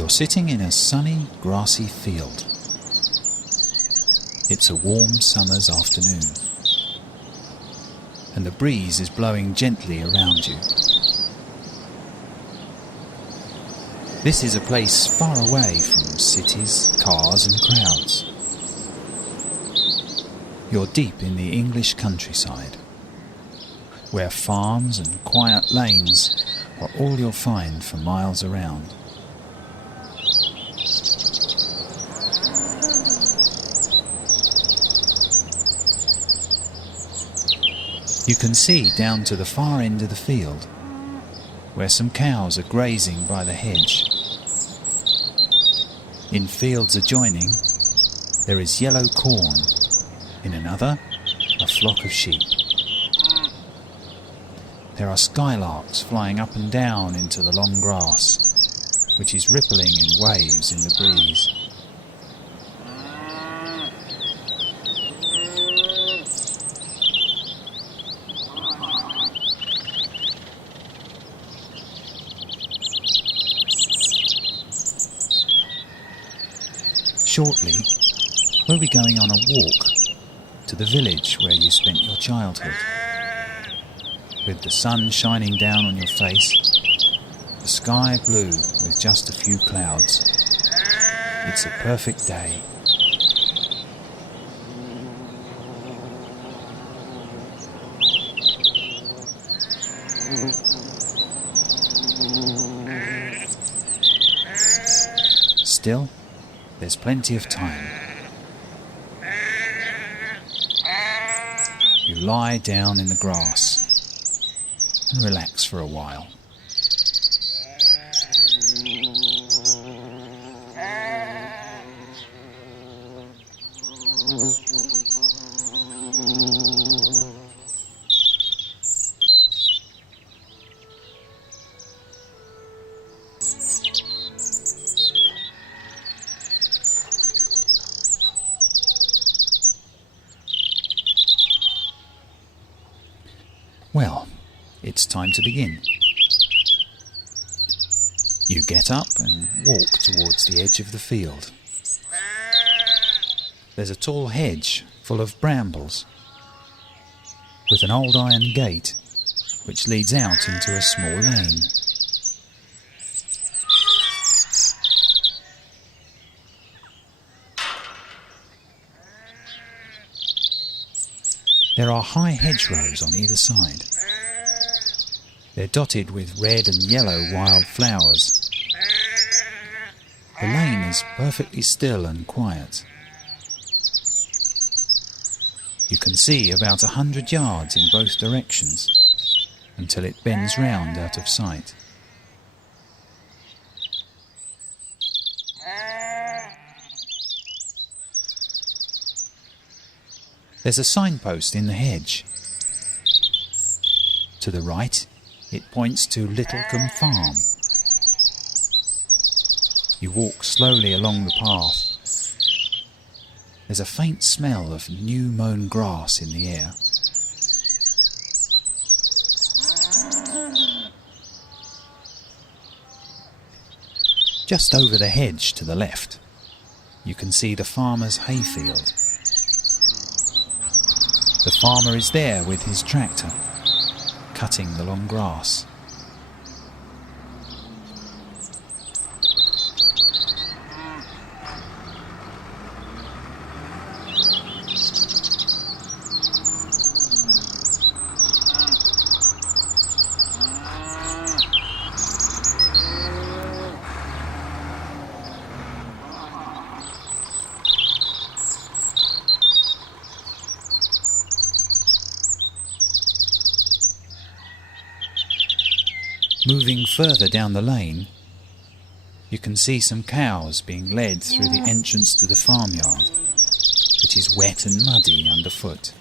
You're sitting in a sunny, grassy field. It's a warm summer's afternoon, and the breeze is blowing gently around you. This is a place far away from cities, cars and crowds. You're deep in the English countryside, where farms and quiet lanes are all you'll find for miles around. You can see down to the far end of the field, where some cows are grazing by the hedge. In fields adjoining, there is yellow corn. In another, a flock of sheep. There are skylarks flying up and down into the long grass, which is rippling in waves in the breeze. Shortly, we'll be going on a walk to the village where you spent your childhood. With the sun shining down on your face, the sky blue with just a few clouds. It's a perfect day. Still, there's plenty of time. You lie down in the grass and relax for a while. Well, it's time to begin. You get up and walk towards the edge of the field. There's a tall hedge full of brambles, with an old iron gate which leads out into a small lane. There are high hedgerows on either side. They're dotted with red and yellow wild flowers. The lane is perfectly still and quiet. You can see about 100 yards in both directions until it bends round out of sight. There's a signpost in the hedge. To the right, it points to Littlecombe Farm. You walk slowly along the path. There's a faint smell of new mown grass in the air. Just over the hedge to the left, you can see the farmer's hayfield. The farmer is there with his tractor, cutting the long grass. Moving further down the lane, you can see some cows being led through the entrance to the farmyard, which is wet and muddy underfoot.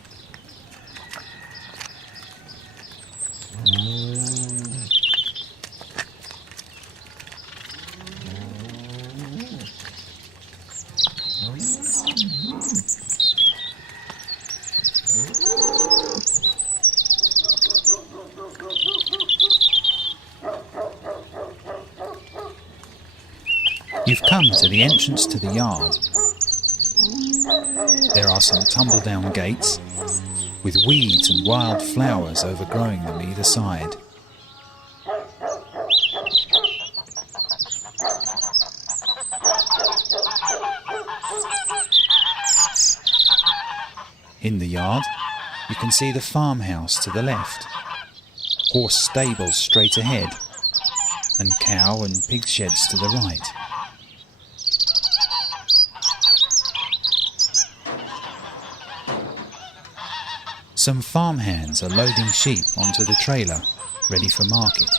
You've come to the entrance to the yard. There are some tumble-down gates, with weeds and wild flowers overgrowing them either side. In the yard, you can see the farmhouse to the left, horse stables straight ahead, and cow and pig sheds to the right. Some farmhands are loading sheep onto the trailer, ready for market.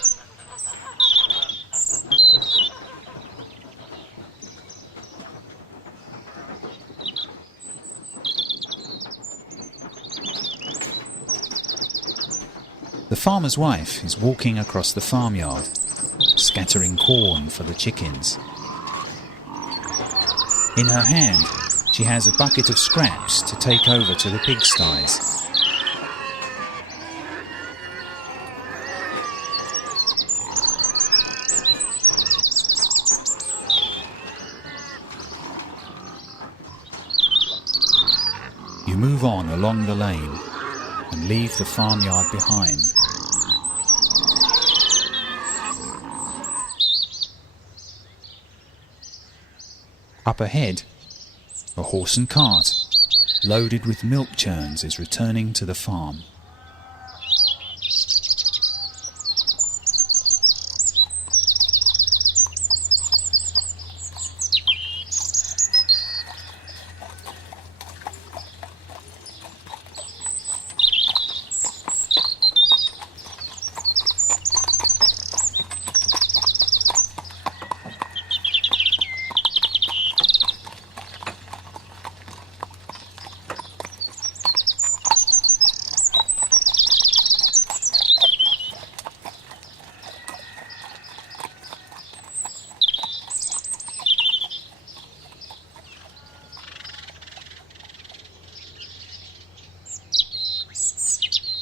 The farmer's wife is walking across the farmyard, scattering corn for the chickens. In her hand, she has a bucket of scraps to take over to the pigsties. You move on along the lane and leave the farmyard behind. Up ahead, a horse and cart loaded with milk churns is returning to the farm.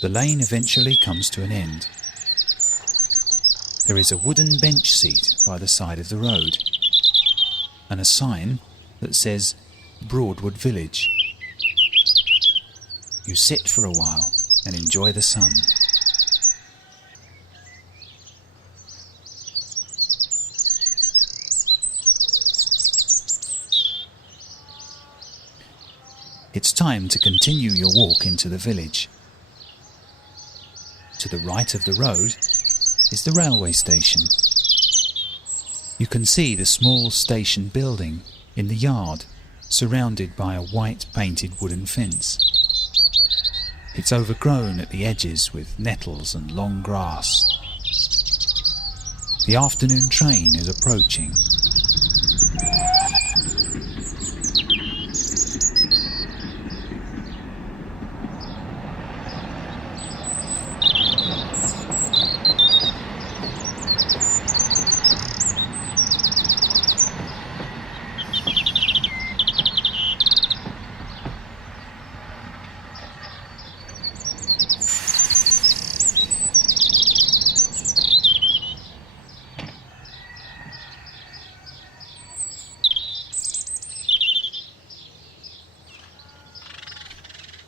The lane eventually comes to an end. There is a wooden bench seat by the side of the road, and a sign that says Broadwood Village. You sit for a while and enjoy the sun. It's time to continue your walk into the village. To the right of the road is the railway station. You can see the small station building in the yard, surrounded by a white painted wooden fence. It's overgrown at the edges with nettles and long grass. The afternoon train is approaching.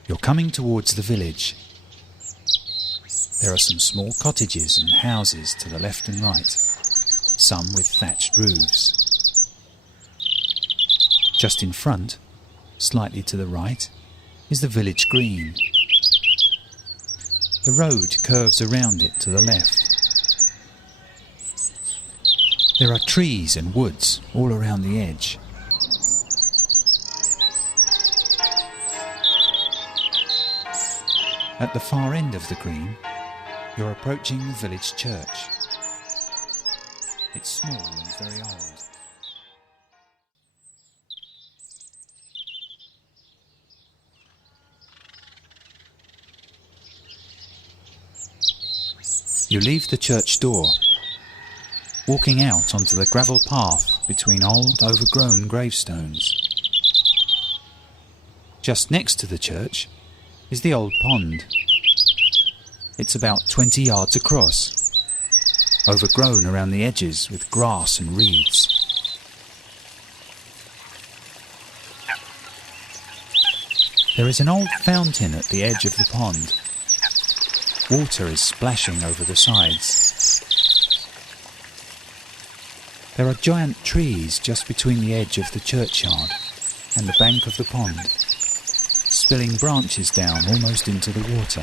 You're coming towards the village. There are some small cottages and houses to the left and right, some with thatched roofs. Just in front, slightly to the right, is the village green. The road curves around it to the left. There are trees and woods all around the edge. At the far end of the green, you're approaching the village church. It's small and very old. You leave the church door, walking out onto the gravel path between old, overgrown gravestones. Just next to the church is the old pond. It's about 20 yards across, overgrown around the edges with grass and reeds. There is an old fountain at the edge of the pond. Water is splashing over the sides. There are giant trees just between the edge of the churchyard and the bank of the pond, spilling branches down almost into the water.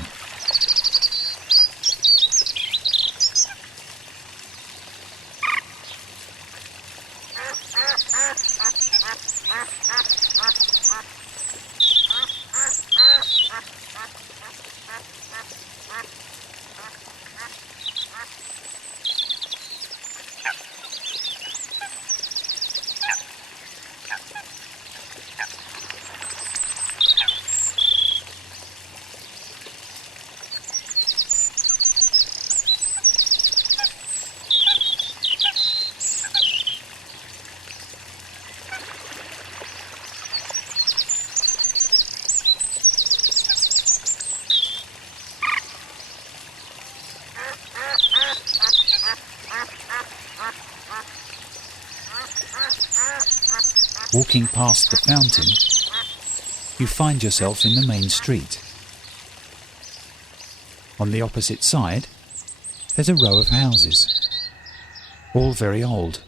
Walking past the fountain, you find yourself in the main street. On the opposite side, there's a row of houses, all very old,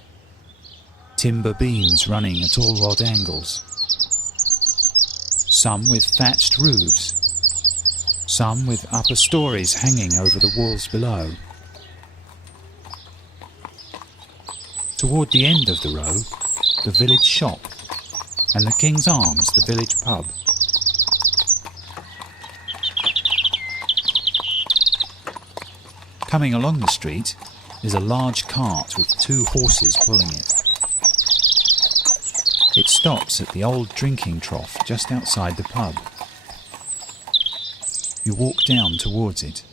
timber beams running at all odd angles. Some with thatched roofs, some with upper stories hanging over the walls below. Toward the end of the row, the village shop, and the King's Arms, the village pub. Coming along the street is a large cart with 2 horses pulling it. It stops at the old drinking trough just outside the pub. You walk down towards it.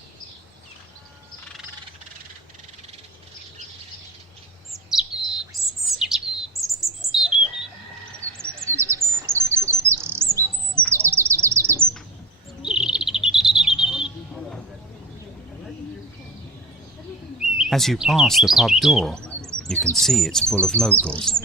As you pass the pub door, you can see it's full of locals.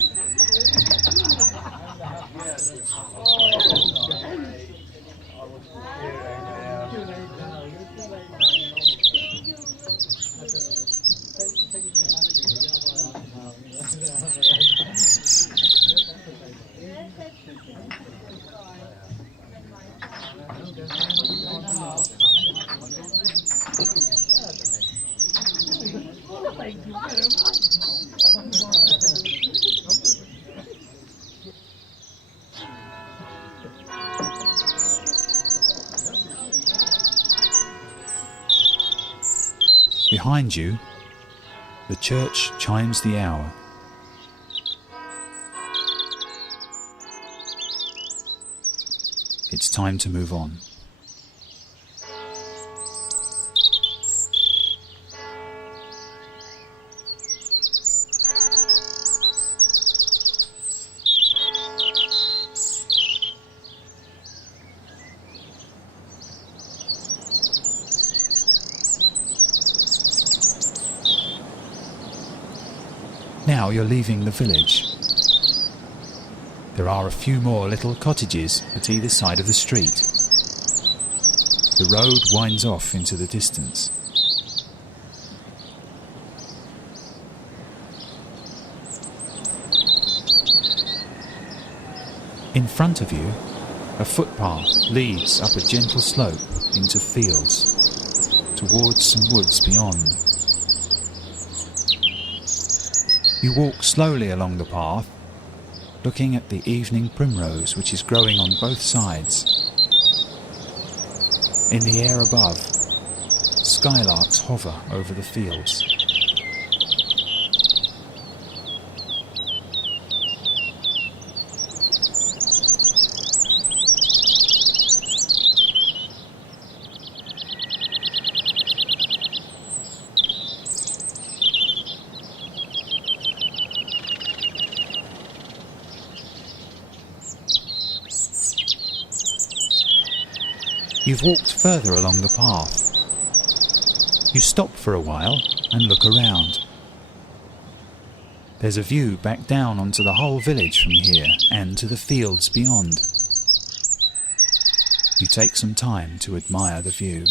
Behind you, the church chimes the hour. It's time to move on. Now you're leaving the village. There are a few more little cottages at either side of the street. The road winds off into the distance. In front of you, a footpath leads up a gentle slope into fields, towards some woods beyond. You walk slowly along the path, looking at the evening primrose which is growing on both sides. In the air above, skylarks hover over the fields. You've walked further along the path. You stop for a while and look around. There's a view back down onto the whole village from here and to the fields beyond. You take some time to admire the view.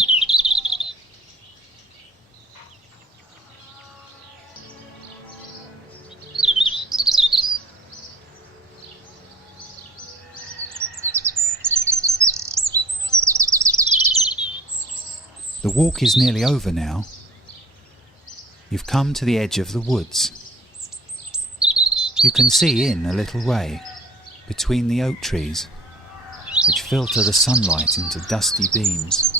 The walk is nearly over now. You've come to the edge of the woods. You can see in a little way, between the oak trees, which filter the sunlight into dusty beams.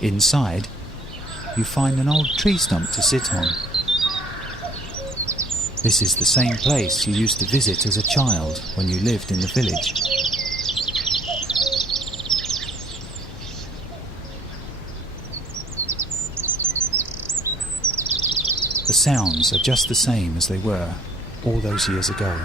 Inside, you find an old tree stump to sit on. This is the same place you used to visit as a child when you lived in the village. The sounds are just the same as they were all those years ago.